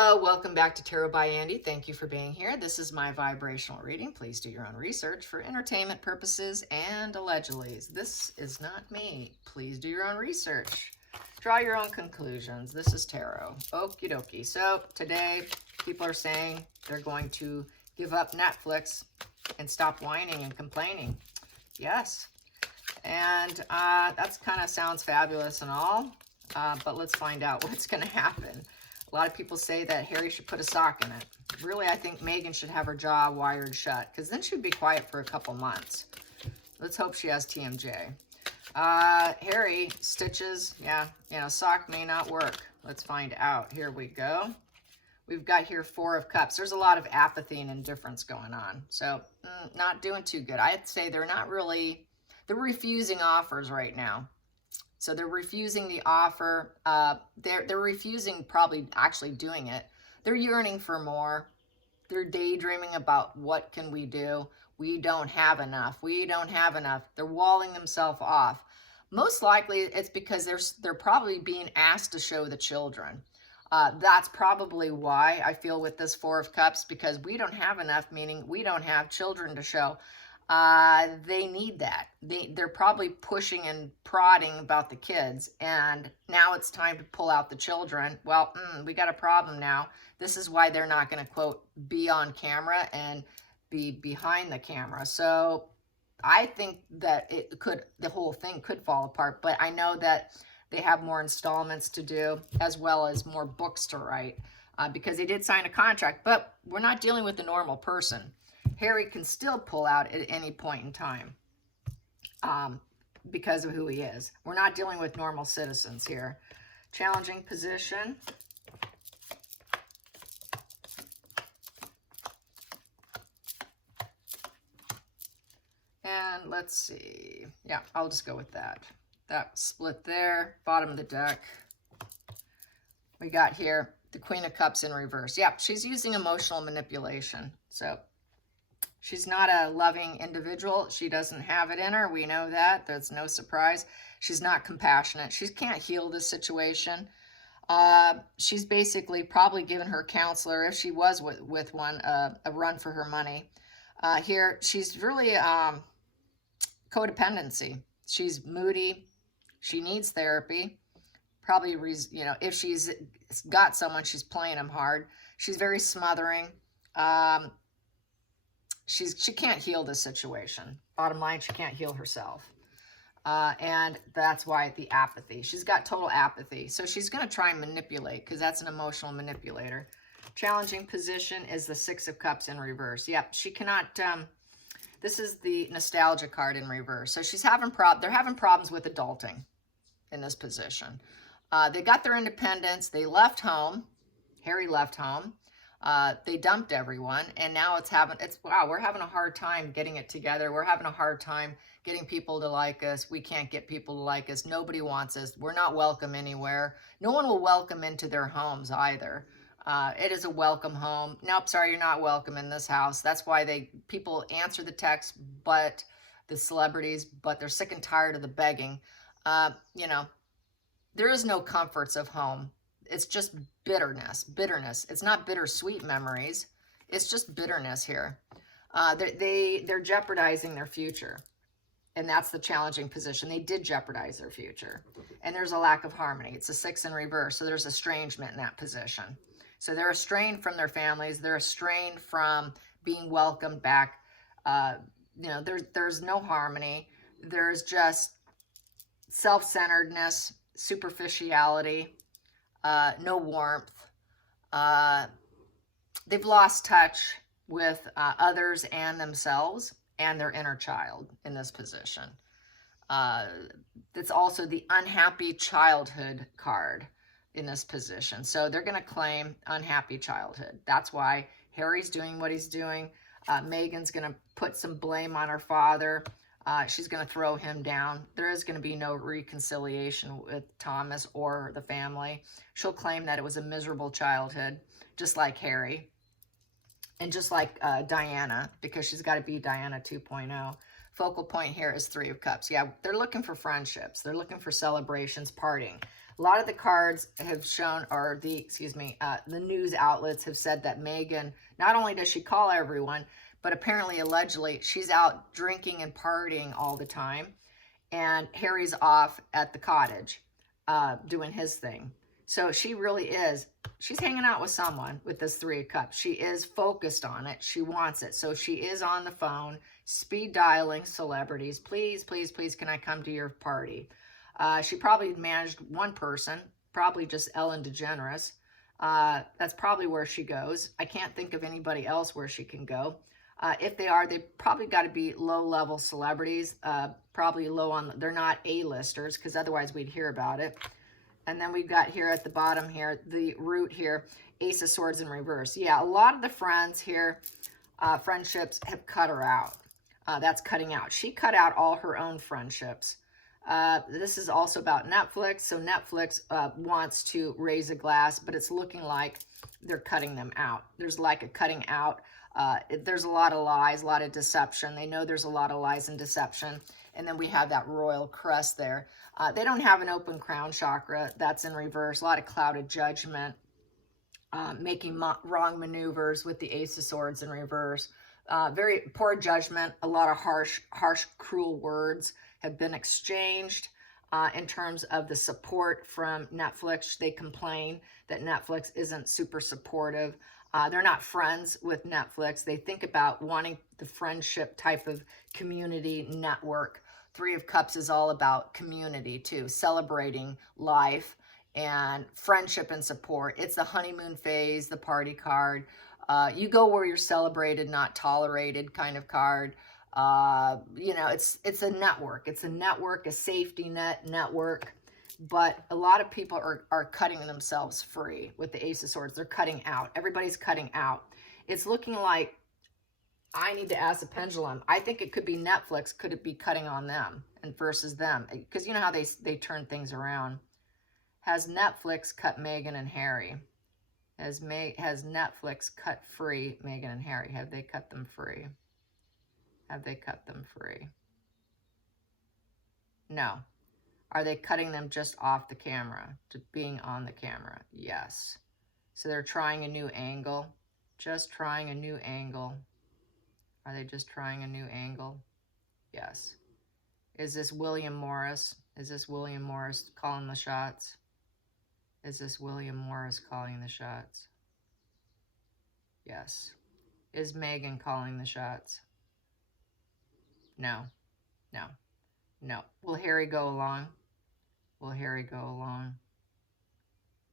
Hello, welcome back to Tarot by Andy. Thank you for being here. This is my vibrational reading. Please do your own research for entertainment purposes and allegedly. This is not me. Please do your own research. Draw your own conclusions. This is tarot. Okie dokie. So today people are saying they're going to give up Netflix and stop whining and complaining. Yes. And that's kind of sounds fabulous and all, but let's find out what's going to happen. A lot of people say that Harry should put a sock in it. Really, I think Meghan should have her jaw wired shut, because then she'd be quiet for a couple months. Let's hope she has TMJ. Harry, stitches, yeah, sock may not work. Let's find out. Here we go. We've got here 4 of Cups. There's a lot of apathy and indifference going on. So, not doing too good. I'd say they're not really, they're refusing offers right now. So they're refusing the offer. They're refusing probably actually doing it. They're yearning for more. They're daydreaming about what can we do. We don't have enough. We don't have enough. They're walling themselves off. Most likely it's because they're probably being asked to show the children. That's probably why I feel with this 4 of Cups, because we don't have enough, meaning we don't have children to show. They need that. They're probably pushing and prodding about the kids, and now it's time to pull out the children. Well, we got a problem now. This is why they're not going to, quote, be on camera and be behind the camera. So I think that the whole thing could fall apart, but I know that they have more installments to do as well as more books to write, because they did sign a contract, but we're not dealing with the normal person. Harry can still pull out at any point in time because of who he is. We're not dealing with normal citizens here. Challenging position. And let's see. Yeah, I'll just go with that. That split there, bottom of the deck. We got here the Queen of Cups in reverse. Yeah, she's using emotional manipulation. So she's not a loving individual. She doesn't have it in her. We know that. That's no surprise. She's not compassionate. She can't heal this situation. She's basically probably given her counselor, if she was with one, a run for her money. Here, she's really codependency. She's moody. She needs therapy. Probably, if she's got someone, she's playing them hard. She's very smothering. She can't heal this situation. Bottom line, she can't heal herself. And that's why the apathy. She's got total apathy. So she's going to try and manipulate, because that's an emotional manipulator. Challenging position is the 6 of Cups in reverse. Yep, she cannot... this is the nostalgia card in reverse. So she's having they're having problems with adulting in this position. They got their independence. They left home. Harry left home. They dumped everyone, and now wow, we're having a hard time getting it together. We're having a hard time getting people to like us. We can't get people to like us. Nobody wants us. We're not welcome anywhere. No one will welcome into their homes either. It is a welcome home. Nope, sorry, you're not welcome in this house. That's why people answer the text, but the celebrities, but they're sick and tired of the begging. There is no comforts of home. It's just bitterness. It's not bittersweet memories. It's just bitterness here. They're jeopardizing their future. And that's the challenging position. They did jeopardize their future. And there's a lack of harmony. It's a 6 in reverse. So there's estrangement in that position. So they're estranged from their families. They're estranged from being welcomed back. There's no harmony. There's just self-centeredness, superficiality. No warmth. They've lost touch with others and themselves and their inner child in this position. It's also the unhappy childhood card in this position. So they're going to claim unhappy childhood. That's why Harry's doing what he's doing. Meghan's going to put some blame on her father. She's going to throw him down. There is going to be no reconciliation with Thomas or the family. She'll claim that it was a miserable childhood, just like Harry. And just like Diana, because she's got to be Diana 2.0. Focal point here is 3 of Cups. Yeah, they're looking for friendships. They're looking for celebrations, partying. A lot of the cards have shown, or the, the news outlets have said that Meghan, not only does she call everyone, but apparently, allegedly, she's out drinking and partying all the time. And Harry's off at the cottage doing his thing. So she really is, she's hanging out with someone with this Three of Cups. She is focused on it. She wants it. So she is on the phone, speed dialing celebrities. Please, please, please, can I come to your party? She probably managed one person, probably just Ellen DeGeneres. That's probably where she goes. I can't think of anybody else where she can go. If they are, they probably got to be low-level celebrities, probably low on, they're not A-listers, because otherwise we'd hear about it. And then we've got here at the bottom here, the root here, Ace of Swords in reverse. Yeah, a lot of the friends here, friendships have cut her out. That's cutting out. She cut out all her own friendships. This is also about Netflix. So Netflix wants to raise a glass, but it's looking like they're cutting them out. There's like a cutting out. There's a lot of lies, a lot of deception. They know there's a lot of lies and deception. And then we have that royal crest there. They don't have an open crown chakra. That's in reverse. A lot of clouded judgment, making wrong maneuvers with the Ace of Swords in reverse. Very poor judgment. A lot of harsh, cruel words have been exchanged. In terms of the support from Netflix, they complain that Netflix isn't super supportive. They're not friends with Netflix. They think about wanting the friendship type of community network. Three of Cups is all about community too, celebrating life and friendship and support. It's the honeymoon phase, the party card. You go where you're celebrated, not tolerated kind of card. You know, it's a network. It's a network, a safety net network. But a lot of people are cutting themselves free with the Ace of Swords. They're cutting out. Everybody's cutting out. It's looking like I need to ask the pendulum. I think it could be Netflix. Could it be cutting on them and versus them? Because you know how they turn things around. Has Netflix cut Meghan and Harry? Has Netflix cut free Meghan and Harry? Have they cut them free? Have they cut them free? No. Are they cutting them just off the camera, to being on the camera? Yes. So they're trying a new angle. Just trying a new angle. Are they just trying a new angle? Yes. Is this William Morris? Is this William Morris calling the shots? Is this William Morris calling the shots? Yes. Is Meghan calling the shots? No. No. No. Will Harry go along? Will Harry go along?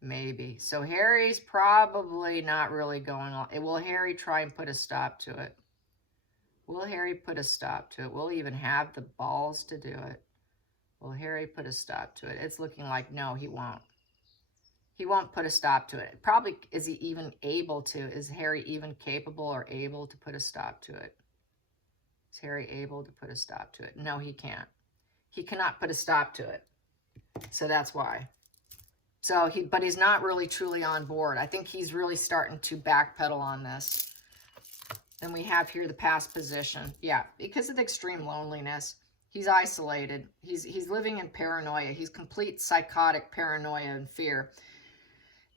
Maybe. So Harry's probably not really going along. Will Harry try and put a stop to it? Will Harry put a stop to it? Will he even have the balls to do it? Will Harry put a stop to it? It's looking like no, he won't. He won't put a stop to it. Probably, is he even able to? Is Harry even capable or able to put a stop to it? Is Harry able to put a stop to it? No, he can't. He cannot put a stop to it. So that's why. So but he's not really truly on board. I think he's really starting to backpedal on this. Then we have here the past position. Yeah, because of the extreme loneliness, he's isolated. He's living in paranoia. He's complete psychotic paranoia and fear.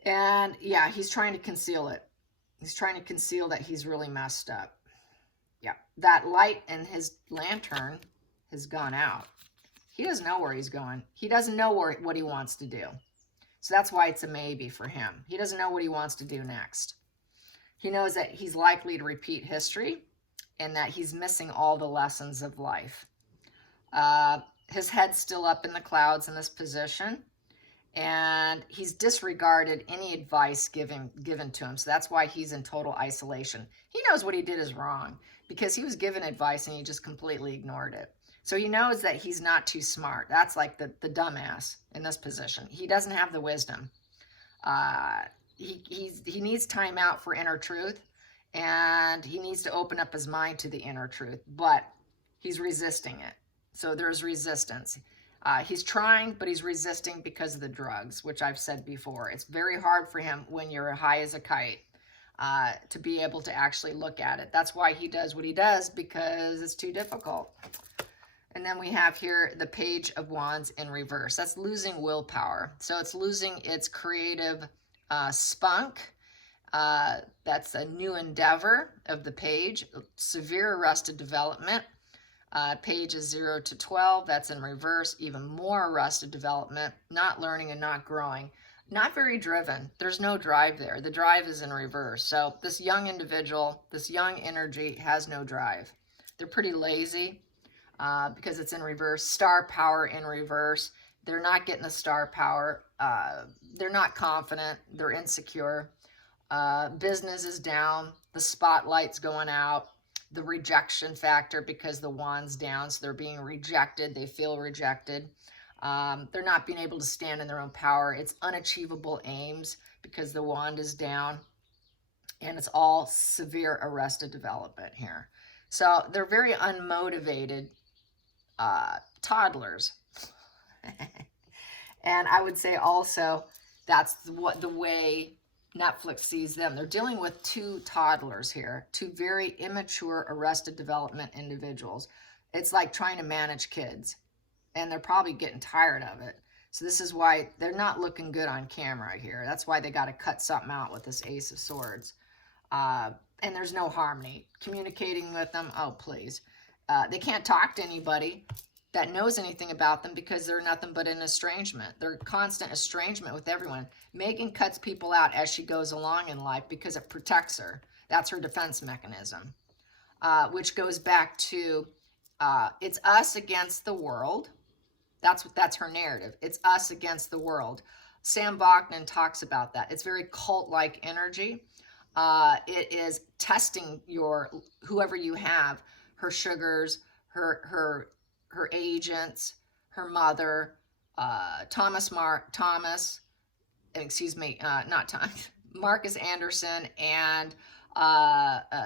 And yeah, he's trying to conceal it. He's trying to conceal that he's really messed up. Yeah, that light in his lantern has gone out. He doesn't know where he's going. He doesn't know what he wants to do. So that's why it's a maybe for him. He doesn't know what he wants to do next. He knows that he's likely to repeat history and that he's missing all the lessons of life. His head's still up in the clouds in this position, and he's disregarded any advice given to him. So that's why he's in total isolation. He knows what he did is wrong because he was given advice and he just completely ignored it. So he knows that he's not too smart. That's like the dumbass in this position. He doesn't have the wisdom. He needs time out for inner truth, and he needs to open up his mind to the inner truth, but he's resisting it. So there's resistance. He's trying, but he's resisting because of the drugs, which I've said before. It's very hard for him when you're high as a kite to be able to actually look at it. That's why he does what he does, because it's too difficult. And then we have here the Page of Wands in reverse. That's losing willpower. So it's losing its creative spunk. That's a new endeavor of the page. Severe arrested development. Page is 0 to 12. That's in reverse. Even more arrested development. Not learning and not growing. Not very driven. There's no drive there. The drive is in reverse. So this young individual, this young energy has no drive. They're pretty lazy. Because it's in reverse. Star power in reverse. They're not getting the star power. They're not confident. They're insecure. Business is down. The spotlight's going out. The rejection factor because the wand's down. So they're being rejected. They feel rejected. They're not being able to stand in their own power. It's unachievable aims because the wand is down. And it's all severe arrested development here. So they're very unmotivated toddlers. And I would say also that's what the way Netflix sees them. They're dealing with two toddlers here, two very immature arrested development individuals. It's like trying to manage kids, and they're probably getting tired of it. So this is why they're not looking good on camera here. That's why they got to cut something out with this Ace of Swords. And there's no harmony. Communicating with them, oh, please. They can't talk to anybody that knows anything about them because they're nothing but an estrangement. They're constant estrangement with everyone. Megan cuts people out as she goes along in life because it protects her. That's her defense mechanism, which goes back to it's us against the world. That's her narrative. It's us against the world. Sam Bachman talks about that. It's very cult-like energy. It is testing your whoever you have, her sugars, her agents, her mother, Marcus Anderson, and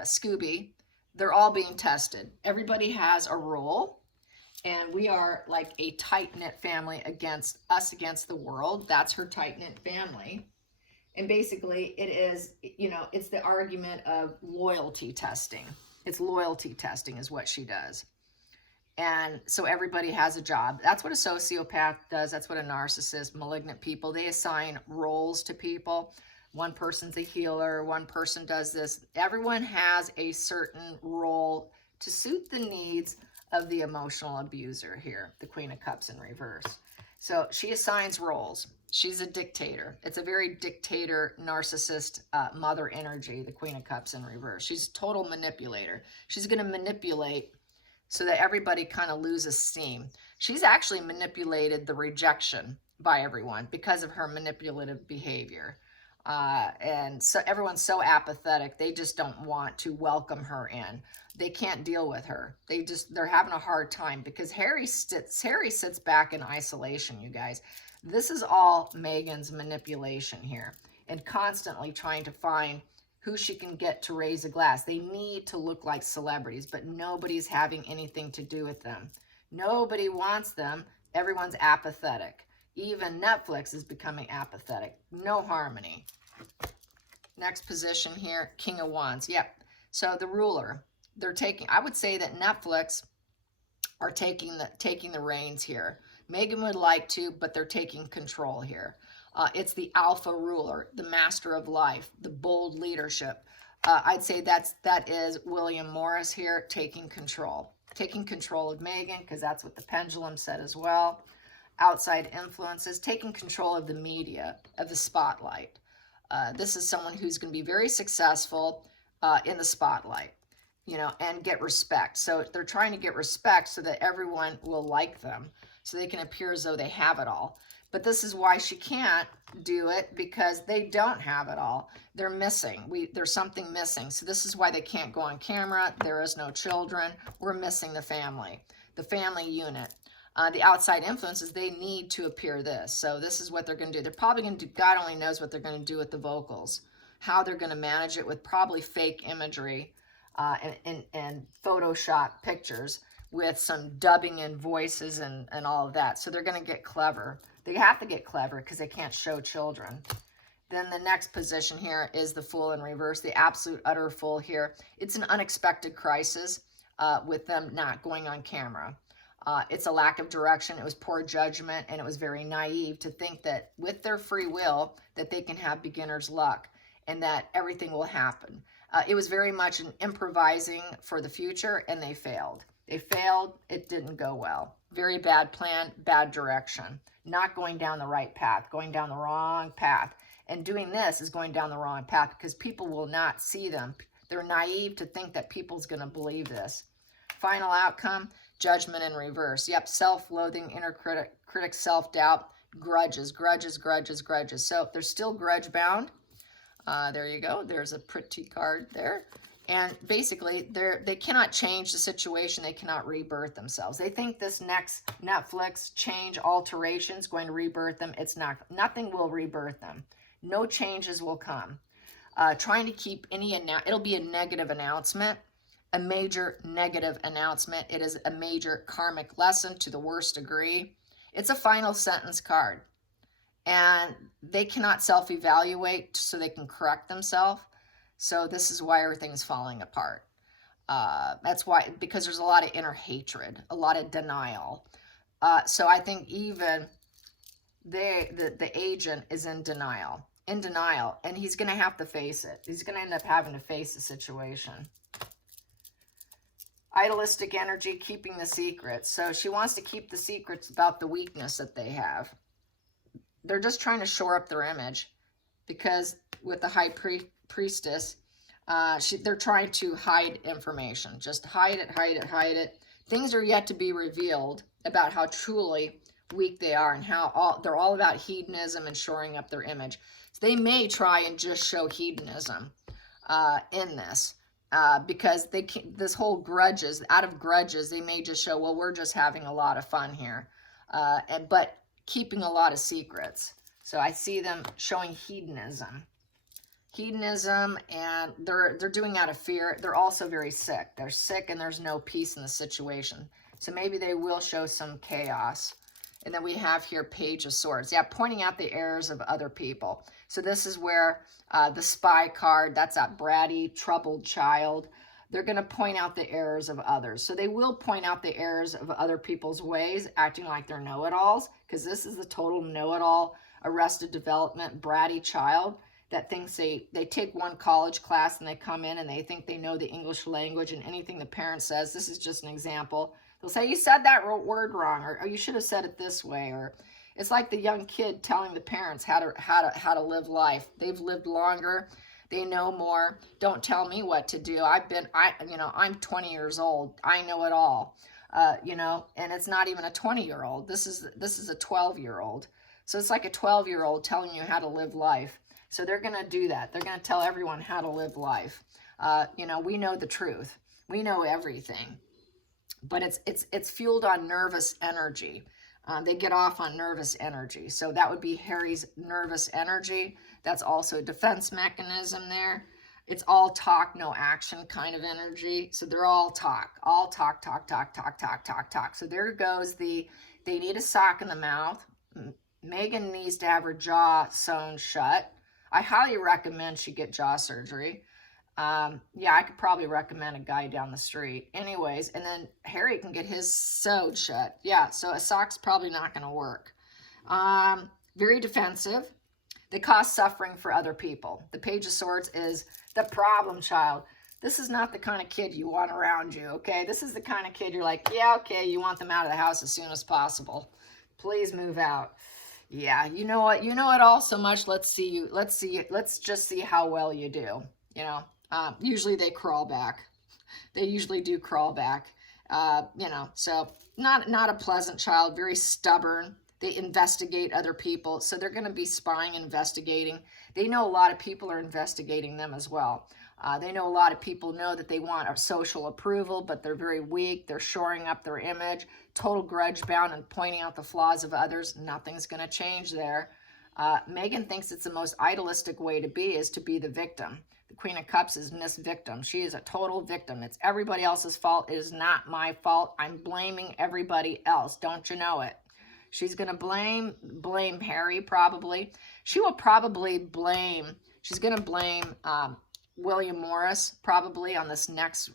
Scooby. They're all being tested. Everybody has a role, and we are like a tight-knit family against the world. That's her tight-knit family. And basically it is, it's the argument of loyalty testing. It's loyalty testing is what she does. And so everybody has a job. That's what a sociopath does. That's what a narcissist, malignant people, they assign roles to people. One person's a healer. One person does this. Everyone has a certain role to suit the needs of the emotional abuser here, the Queen of Cups in reverse. So she assigns roles. She's a dictator. It's a very dictator, narcissist mother energy, the Queen of Cups in reverse. She's a total manipulator. She's going to manipulate so that everybody kind of loses steam. She's actually manipulated the rejection by everyone because of her manipulative behavior. And so everyone's so apathetic, they just don't want to welcome her in. They can't deal with her. They're having a hard time because Harry sits back in isolation, you guys. This is all Megan's manipulation here and constantly trying to find who she can get to raise a glass. They need to look like celebrities, but nobody's having anything to do with them. Nobody wants them. Everyone's apathetic. Even Netflix is becoming apathetic. No harmony. Next position here, King of Wands. Yep. So the ruler, I would say that Netflix are taking the reins here. Megan would like to, but they're taking control here. It's the alpha ruler, the master of life, the bold leadership. I'd say that is William Morris here taking control of Megan, because that's what the Pendulum said as well. Outside influences, taking control of the media, of the spotlight. This is someone who's going to be very successful in the spotlight, and get respect. So they're trying to get respect so that everyone will like them, so they can appear as though they have it all. But this is why she can't do it, because they don't have it all. They're missing. There's something missing. So this is why they can't go on camera. There is no children. We're missing the family unit. The outside influences, they need to appear this. So this is what they're going to do. They're probably going to do, God only knows what they're going to do with the vocals, how they're going to manage it with probably fake imagery and Photoshop pictures with some dubbing in voices and all of that. So they're going to get clever. They have to get clever because they can't show children. Then the next position here is the Fool in reverse, the absolute utter fool here. It's an unexpected crisis with them not going on camera. It's a lack of direction. It was poor judgment, and it was very naive to think that with their free will that they can have beginner's luck and that everything will happen. It was very much an improvising for the future, and they failed. They failed. It didn't go well. Very bad plan, bad direction. Not going down the right path, going down the wrong path. And doing this is going down the wrong path because people will not see them. They're naive to think that people's going to believe this. Final outcome, judgment in reverse. Yep, self-loathing, inner critic, self-doubt, grudges. So they're still grudge-bound. There you go. There's a pretty card there. And basically, they cannot change the situation. They cannot rebirth themselves. They think this next Netflix change alteration is going to rebirth them. It's not. Nothing will rebirth them. No changes will come. Trying to keep it'll be a negative announcement, a major negative announcement. It is a major karmic lesson to the worst degree. It's a final sentence card. And they cannot self-evaluate so they can correct themselves. So this is why everything's falling apart. That's why, because there's a lot of inner hatred, a lot of denial. So I think even the agent is in denial, and he's going to have to face it. He's going to end up having to face the situation. Idealistic energy, keeping the secrets. So she wants to keep the secrets about the weakness that they have. They're just trying to shore up their image because with the high priestess, they're trying to hide information. Just hide it. Things are yet to be revealed about how truly weak they are and how they're all about hedonism and shoring up their image. So they may try and just show hedonism in this because this whole grudges, out of grudges, they may just show, well, we're just having a lot of fun here. But keeping a lot of secrets. So I see them showing hedonism, and they're doing out of fear. They're also very sick. They're sick, and there's no peace in the situation. So maybe they will show some chaos. And then we have here Page of Swords. Yeah, pointing out the errors of other people. So this is where the spy card, that's that bratty, troubled child. They're going to point out the errors of others. So they will point out the errors of other people's ways, acting like they're know-it-alls, because this is the total know-it-all, arrested development, bratty child that thinks they take one college class and they come in and they think they know the English language, and anything the parent says, this is just an example, they'll say, you said that word wrong, or you should have said it this way, or it's like the young kid telling the parents how to live life. They've lived longer. They know more. Don't tell me what to do. I'm 20 years old. I know it all. And it's not even a 20-year-old. This is a 12-year-old. So it's like a 12-year-old telling you how to live life. So they're going to do that. They're going to tell everyone how to live life. We know the truth. We know everything. But it's fueled on nervous energy. They get off on nervous energy. So that would be Harry's nervous energy. That's also a defense mechanism there. It's all talk, no action kind of energy. So they're all talk. So there goes they need a sock in the mouth. Megan needs to have her jaw sewn shut. I highly recommend she get jaw surgery. I could probably recommend a guy down the street. Anyways, and then Harry can get his sewed shut. Yeah, so a sock's probably not going to work. Very defensive. They cause suffering for other people. The Page of Swords is the problem child. This is not the kind of kid you want around you, okay? This is the kind of kid you're like, yeah, okay, you want them out of the house as soon as possible. Please move out. Yeah, you know what? You know it all so much. Let's just see how well you do, Usually they crawl back. They usually do crawl back, so not a pleasant child, very stubborn. They investigate other people. So they're going to be spying, investigating. They know a lot of people are investigating them as well. They know a lot of people know that they want a social approval, but they're very weak. They're shoring up their image, total grudge bound and pointing out the flaws of others. Nothing's going to change there. Megan thinks it's the most idealistic way to be is to be the victim. The Queen of Cups is Miss Victim. She is a total victim. It's everybody else's fault. It is not my fault. I'm blaming everybody else. Don't you know it? She's going to blame Harry probably. She will probably blame, she's going to blame William Morris probably on this next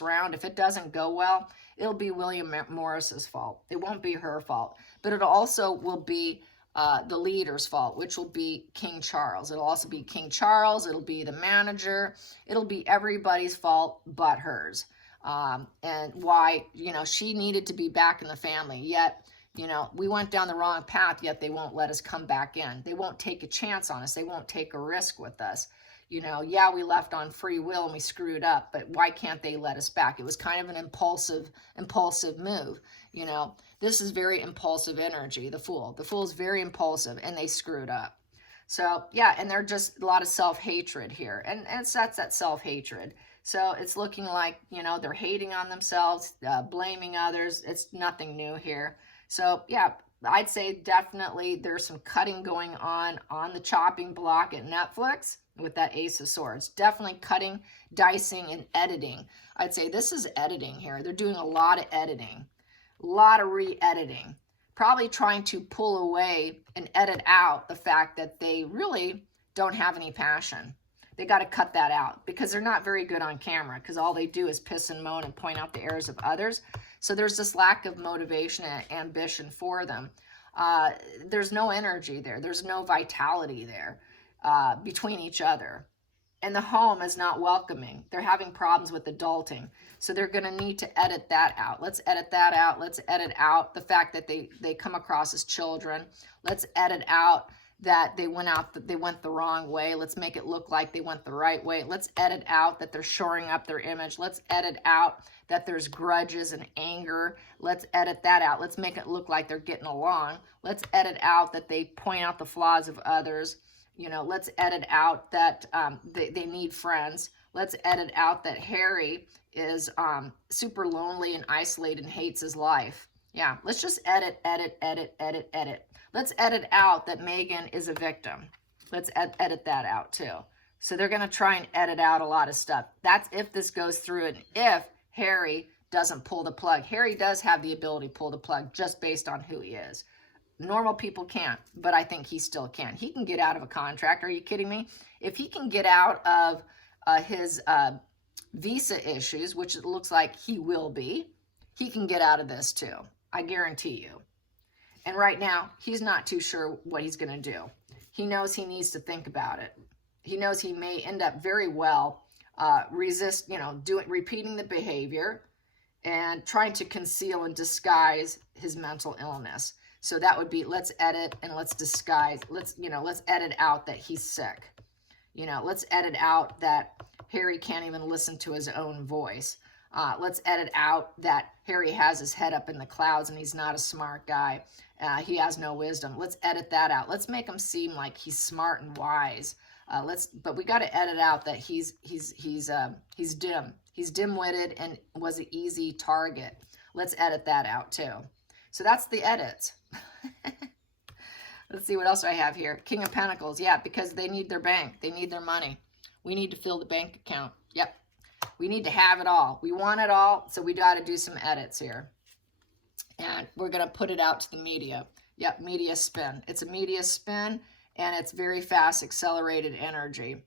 round. If it doesn't go well, it'll be William Morris's fault. It won't be her fault, but it also will be the leader's fault, which will be King Charles. It'll also be King Charles. It'll be the manager. It'll be everybody's fault but hers. And why, she needed to be back in the family, yet, we went down the wrong path, yet they won't let us come back in. They won't take a chance on us. They won't take a risk with us. Yeah, we left on free will and we screwed up, but why can't they let us back? It was kind of an impulsive move. This is very impulsive energy, the Fool. The Fool is very impulsive, and they screwed up. So, yeah, and they're just a lot of self-hatred here, and it's that self-hatred. So it's looking like, they're hating on themselves, blaming others. It's nothing new here. So, yeah, I'd say definitely there's some cutting going on the chopping block at Netflix with that Ace of Swords. Definitely cutting, dicing, and editing. I'd say this is editing here. They're doing a lot of editing, a lot of re-editing. Probably trying to pull away and edit out the fact that they really don't have any passion. They got to cut that out because they're not very good on camera, because all they do is piss and moan and point out the errors of others. So there's this lack of motivation and ambition for them. There's no energy there. There's no vitality there between each other. And the home is not welcoming. They're having problems with adulting. So they're going to need to edit that out. Let's edit that out. Let's edit out the fact that they come across as children. Let's edit out that they went the wrong way. Let's make it look like they went the right way. Let's edit out that they're shoring up their image. Let's edit out that there's grudges and anger. Let's edit that out. Let's make it look like they're getting along. Let's edit out that they point out the flaws of others. Let's edit out that they need friends. Let's edit out that Harry is super lonely and isolated and hates his life. Yeah, let's just edit. Let's edit out that Megan is a victim. Let's edit that out too. So they're going to try and edit out a lot of stuff. That's if this goes through and if Harry doesn't pull the plug. Harry does have the ability to pull the plug just based on who he is. Normal people can't, but I think he still can. He can get out of a contract. Are you kidding me? If he can get out of his visa issues, which it looks like he will be, he can get out of this too. I guarantee you. And right now, he's not too sure what he's going to do. He knows he needs to think about it. He knows he may end up very well repeating the behavior and trying to conceal and disguise his mental illness. So that would be, let's edit and let's disguise. Let's edit out that he's sick. Let's edit out that Harry can't even listen to his own voice. Let's edit out that Harry has his head up in the clouds and he's not a smart guy. He has no wisdom. Let's edit that out. Let's make him seem like he's smart and wise. But we got to edit out that he's dim. He's dim-witted and was an easy target. Let's edit that out too. So that's the edits. Let's see what else I have here. King of Pentacles. Yeah, because they need their bank. They need their money. We need to fill the bank account. Yep. We need to have it all. We want it all, so we got to do some edits here. And we're going to put it out to the media. Yep, media spin. It's a media spin, and it's very fast, accelerated energy.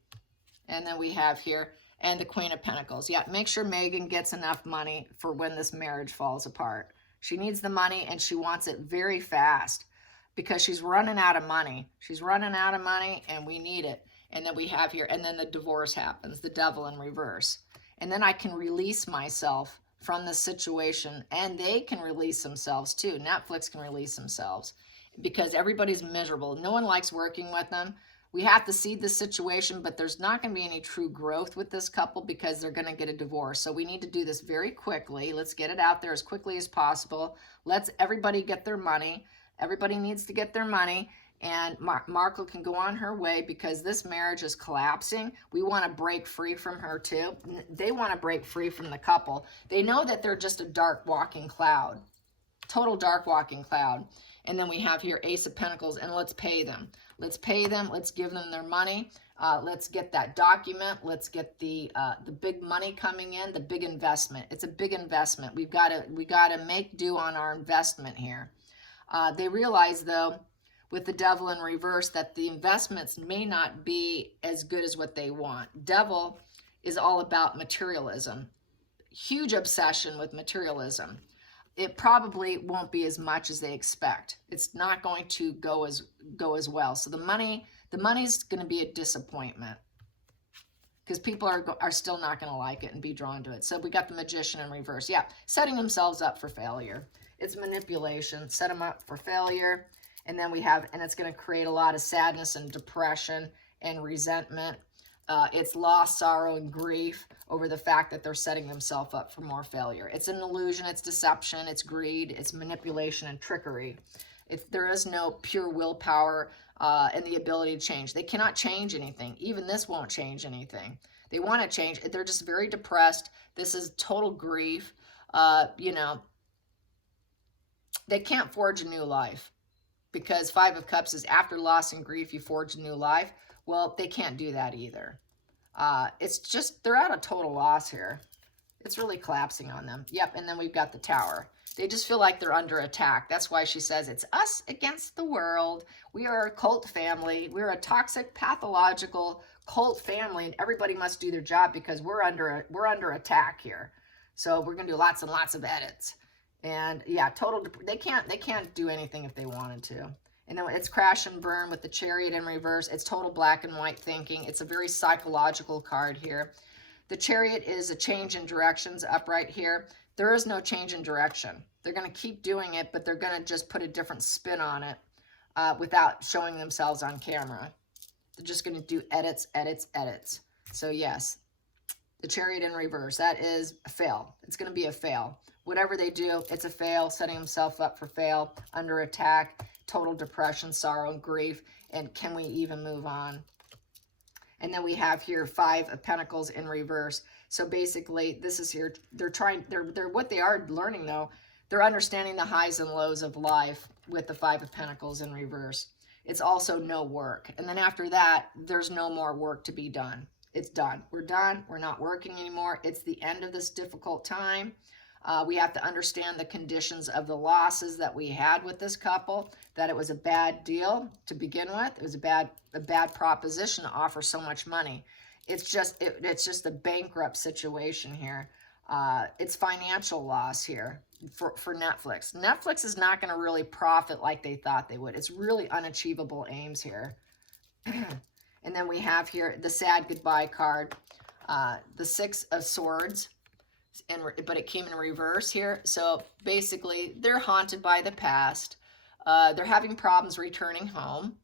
And then we have here, and the Queen of Pentacles. Yeah, make sure Megan gets enough money for when this marriage falls apart. She needs the money, and she wants it very fast because she's running out of money. She's running out of money, and we need it. And then we have here, and then the divorce happens, the Devil in reverse. And then I can release myself from this situation, and they can release themselves too. Netflix can release themselves because everybody's miserable. No one likes working with them. We have to see the situation, but there's not going to be any true growth with this couple because they're going to get a divorce. So we need to do this very quickly. Let's get it out there as quickly as possible. Let's everybody get their money. Everybody needs to get their money. And Markle can go on her way because this marriage is collapsing. We want to break free from her too. They want to break free from the couple. They know that they're just a dark walking cloud, total dark walking cloud. And then we have here Ace of Pentacles, and let's pay them. Let's pay them. Let's give them their money. Let's get that document. Let's get the big money coming in, the big investment. It's a big investment. We got to make do on our investment here. They realize though, with the Devil in reverse, that the investments may not be as good as what they want. Devil is all about materialism, huge obsession with materialism. It probably won't be as much as they expect. It's not going to go as well. So the money's going to be a disappointment, because people are still not going to like it and be drawn to it. So we got the Magician in reverse. Yeah, setting themselves up for failure. It's manipulation. Set them up for failure. And then we have, and it's going to create a lot of sadness and depression and resentment. It's loss, sorrow, and grief over the fact that they're setting themselves up for more failure. It's an illusion, it's deception, it's greed, it's manipulation and trickery. There is no pure willpower and the ability to change. They cannot change anything. Even this won't change anything. They want to change. They're just very depressed. This is total grief. You know, they can't forge a new life, because Five of Cups is after loss and grief, you forge a new life. Well, they can't do that either. It's just, they're at a total loss here. It's really collapsing on them. Yep, and then we've got the Tower. They just feel like they're under attack. That's why she says it's us against the world. We are a cult family. We're a toxic, pathological cult family, and everybody must do their job because we're under attack here. So we're gonna do lots and lots of edits. And yeah, they can't do anything if they wanted to. And then it's crash and burn with the Chariot in reverse. It's total black and white thinking. It's a very psychological card here. The Chariot is a change in directions upright here. There is no change in direction. They're going to keep doing it, but they're going to just put a different spin on it without showing themselves on camera. They're just going to do edits, edits, edits. So yes, the Chariot in reverse, that is a fail. It's going to be a fail. Whatever they do, it's a fail, setting himself up for fail, under attack, total depression, sorrow, and grief. And can we even move on? And then we have here Five of Pentacles in reverse. So basically, this is here, they're what they are learning though, they're understanding the highs and lows of life with the Five of Pentacles in reverse. It's also no work. And then after that, there's no more work to be done. It's done. We're done. We're not working anymore. It's the end of this difficult time. We have to understand the conditions of the losses that we had with this couple, that it was a bad deal to begin with. It was a bad proposition to offer so much money. It's just a bankrupt situation here. It's financial loss here for Netflix. Netflix is not going to really profit like they thought they would. It's really unachievable aims here. And then we have here the sad goodbye card, the Six of Swords. But it came in reverse here. So basically, they're haunted by the past. They're having problems returning home.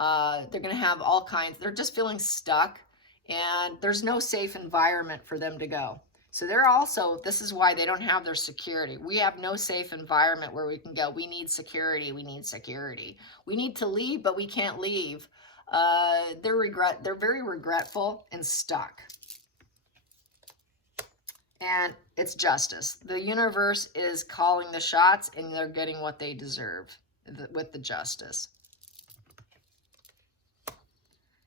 They're going to have all kinds. They're just feeling stuck, and there's no safe environment for them to go. So they're also, this is why they don't have their security. We have no safe environment where we can go. We need security. We need security. We need to leave, but we can't leave. They're very regretful and stuck. And it's justice. The universe is calling the shots, and they're getting what they deserve with the justice.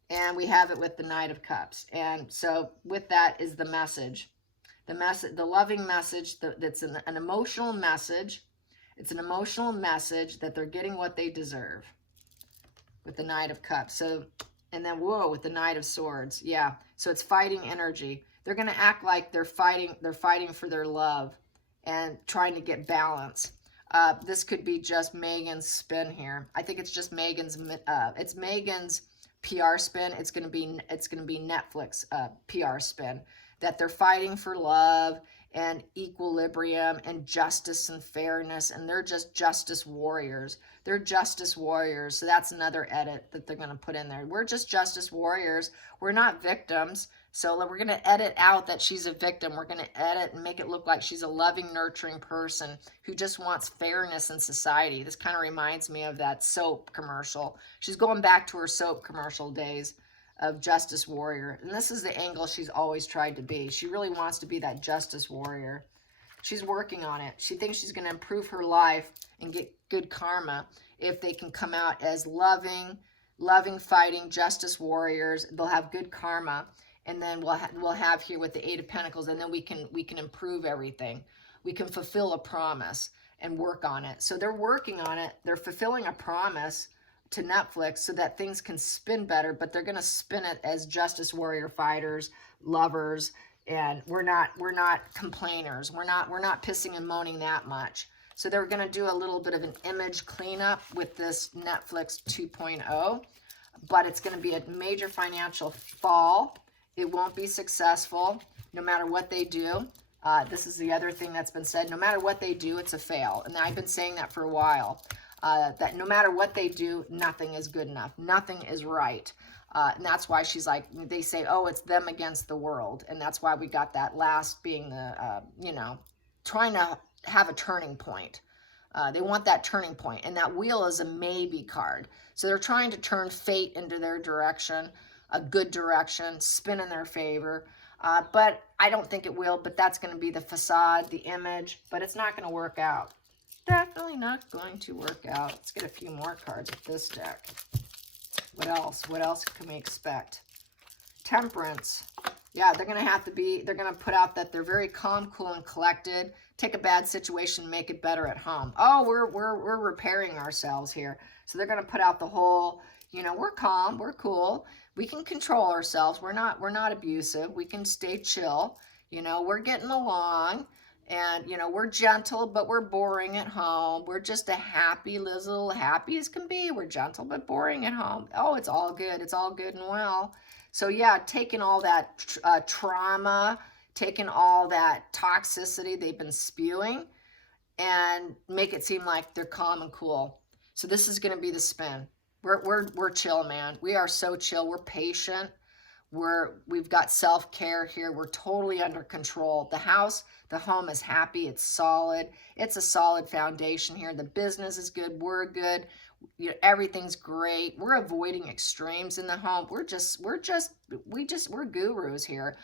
And we have it with the Knight of Cups. And so with that is the message. The loving message, that's an emotional message. It's an emotional message that they're getting what they deserve with the Knight of Cups. So, and then, whoa, with the Knight of Swords. Yeah, so it's fighting energy. They're going to act like they're fighting for their love and trying to get balance. This could be just Megan's spin here. I think it's just Megan's PR spin. It's going to be Netflix PR spin, that they're fighting for love and equilibrium and justice and fairness, and they're just justice warriors. They're justice warriors. So that's another edit that they're going to put in there. We're just justice warriors. We're not victims. So we're going to edit out that she's a victim. We're going to edit and make it look like she's a loving, nurturing person who just wants fairness in society. This kind of reminds me of that soap commercial. She's going back to her soap commercial days of justice warrior. And this is the angle she's always tried to be. She really wants to be that justice warrior. She's working on it. She thinks she's going to improve her life and get good karma if they can come out as loving, fighting justice warriors. They'll have good karma. And then we'll have here with the Eight of Pentacles, and then we can improve everything. We can fulfill a promise and work on it. So they're working on it. They're fulfilling a promise to Netflix so that things can spin better, but they're going to spin it as justice warrior fighters, lovers, and we're not complainers. We're not pissing and moaning that much. So they're going to do a little bit of an image cleanup with this Netflix 2.0, but it's going to be a major financial fall. It won't be successful no matter what they do. This is the other thing that's been said. No matter what they do, it's a fail. And I've been saying that for a while. That no matter what they do, nothing is good enough. Nothing is right. And that's why she's like, they say, oh, it's them against the world. And that's why we got that last being the, trying to have a turning point. They want that turning point. And that wheel is a maybe card. So they're trying to turn fate into their direction, a good direction, spin in their favor. But I don't think it will. But that's going to be the facade, the image. But it's not going to work out. Definitely not going to work out. Let's get a few more cards with this deck. What else? What else can we expect? Temperance. Yeah, they're going to have to be, they're going to put out that they're very calm, cool, and collected. Take a bad situation, make it better at home. Oh, we're repairing ourselves here. So they're going to put out the whole, we're calm, we're cool. We can control ourselves. We're not abusive. We can stay chill. We're getting along. And, we're gentle, but we're boring at home. We're just a happy, little happy as can be. We're gentle, but boring at home. Oh, it's all good. It's all good and well. So, yeah, taking all that trauma, taking all that toxicity they've been spewing and make it seem like they're calm and cool. So this is going to be the spin. We're chill, man. We are so chill. We're patient. We've got self-care here. We're totally under control. The home is happy. It's solid. It's a solid foundation here. The business is good. We're good. Everything's great. We're avoiding extremes in the home. We're gurus here.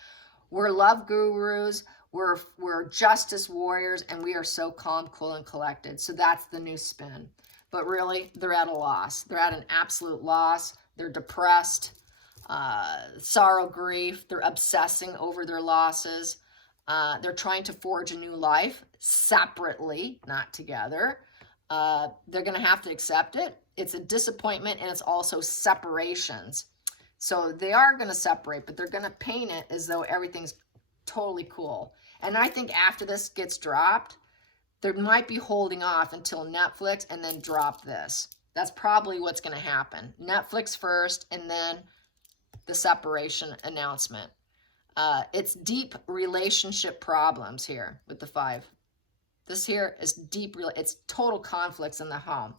We're love gurus. We're justice warriors, and we are so calm, cool, and collected. So that's the new spin. But really, they're at a loss. They're at an absolute loss. They're depressed. Sorrow, grief. They're obsessing over their losses. They're trying to forge a new life separately, not together. They're going to have to accept it. It's a disappointment, and it's also separations. So they are going to separate, but they're going to paint it as though everything's totally cool. And I think after this gets dropped, they might be holding off until Netflix and then drop this. That's probably what's going to happen. Netflix first, and then the separation announcement. It's deep relationship problems here with the 5. This here is deep, it's total conflicts in the home.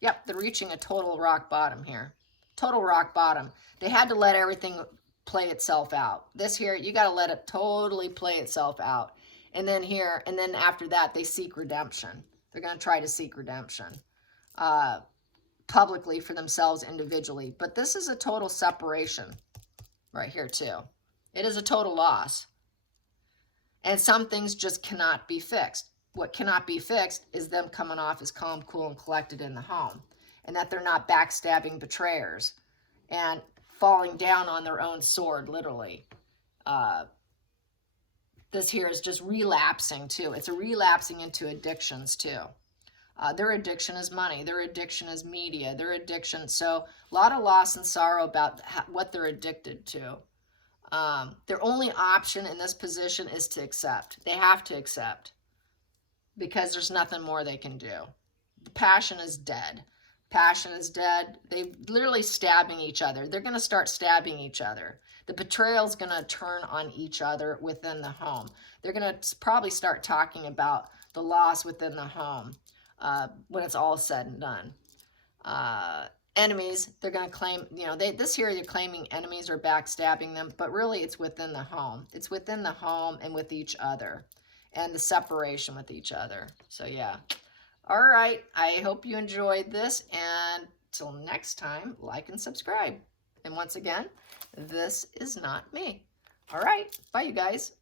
Yep, they're reaching a total rock bottom here. Total rock bottom. They had to let everything play itself out. This here, you got to let it totally play itself out. And then here, and then after that, they seek redemption. They're going to try to seek redemption publicly for themselves individually. But this is a total separation right here too. It is a total loss. And some things just cannot be fixed. What cannot be fixed is them coming off as calm, cool, and collected in the home. And that they're not backstabbing betrayers and falling down on their own sword, literally. This here is just relapsing too. It's a relapsing into addictions too. Their addiction is money. Their addiction is media. Their addiction. So a lot of loss and sorrow about what they're addicted to. Their only option in this position is to accept. They have to accept because there's nothing more they can do. The passion is dead. Passion is dead. They're literally stabbing each other. They're going to start stabbing each other. The betrayal is going to turn on each other within the home. They're going to probably start talking about the loss within the home when it's all said and done. Enemies, they're going to claim, this here they're claiming enemies are backstabbing them, but really it's within the home. It's within the home and with each other and the separation with each other. So yeah. All right. I hope you enjoyed this, and till next time, like and subscribe. And once again, this is not me. All right. Bye, you guys.